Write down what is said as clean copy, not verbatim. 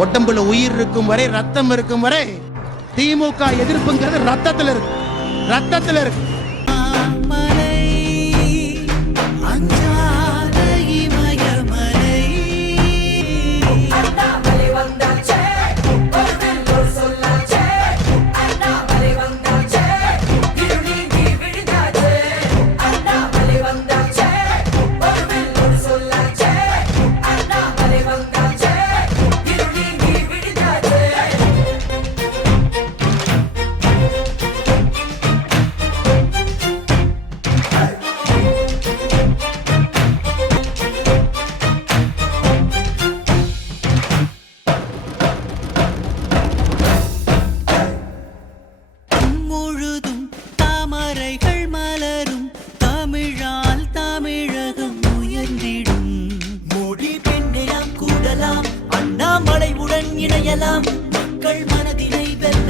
உடம்புல உயிர் இருக்கும் வரை, ரத்தம் இருக்கும் வரை திமுக எதிர்ப்புங்கிறது ரத்தத்துல இருக்கு, ரத்தத்துல இருக்கு. அண்ணாமலையுடன் இணையலாம், மக்கள் மனதினை வெல்ல